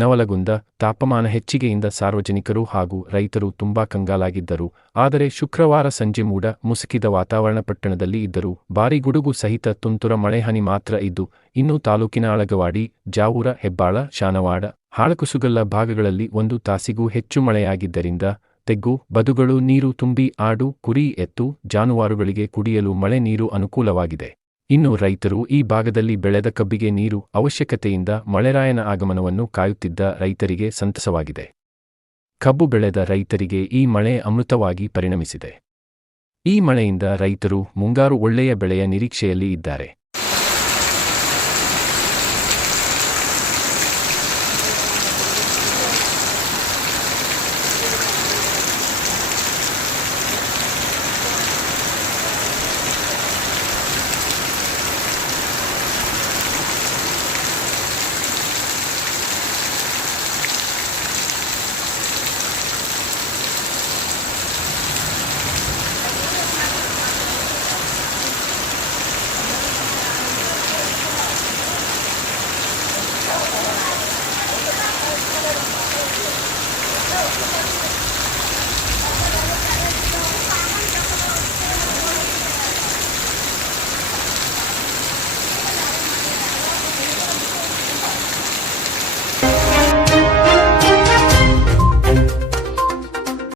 ನವಲಗುಂದ ತಾಪಮಾನ ಹೆಚ್ಚಿಗೆಯಿಂದ ಸಾರ್ವಜನಿಕರು ಹಾಗೂ ರೈತರು ತುಂಬಾ ಕಂಗಾಲಾಗಿದ್ದರು. ಆದರೆ ಶುಕ್ರವಾರ ಸಂಜೆ ಮೂಡ ಮುಸುಕಿದ ವಾತಾವರಣ ಪಟ್ಟಣದಲ್ಲಿ ಇದ್ದರೂ ಭಾರೀ ಗುಡುಗು ಸಹಿತ ತುಂತುರ ಮಳೆಹನಿ ಮಾತ್ರ ಇದ್ದು, ಇನ್ನು ತಾಲೂಕಿನ ಅಳಗವಾಡಿ, ಜಾವೂರ, ಹೆಬ್ಬಾಳ, ಶಾನವಾಡ, ಹಾಳಕುಸುಗಲ್ಲ ಭಾಗಗಳಲ್ಲಿ 1 ತಾಸಿಗೂ ಹೆಚ್ಚು ಮಳೆಯಾಗಿದ್ದರಿಂದ ತೆಗ್ಗು, ಬದುಗಳು ನೀರು ತುಂಬಿ ಆಡು, ಕುರಿ, ಎತ್ತು, ಜಾನುವಾರುಗಳಿಗೆ ಕುಡಿಯಲು ಮಳೆ ನೀರು ಅನುಕೂಲವಾಗಿದೆ. ಇನ್ನು ರೈತರು ಈ ಭಾಗದಲ್ಲಿ ಬೆಳೆದ ಕಬ್ಬಿಗೆ ನೀರು ಅವಶ್ಯಕತೆಯಿಂದ ಮಳೆರಾಯನ ಆಗಮನವನ್ನು ಕಾಯುತ್ತಿದ್ದ ರೈತರಿಗೆ ಸಂತಸವಾಗಿದೆ. ಕಬ್ಬು ಬೆಳೆದ ರೈತರಿಗೆ ಈ ಮಳೆ ಅಮೃತವಾಗಿ ಪರಿಣಮಿಸಿದೆ. ಈ ಮಳೆಯಿಂದ ರೈತರು ಮುಂಗಾರು ಒಳ್ಳೆಯ ಬೆಳೆಯ ನಿರೀಕ್ಷೆಯಲ್ಲಿ ಇದ್ದಾರೆ.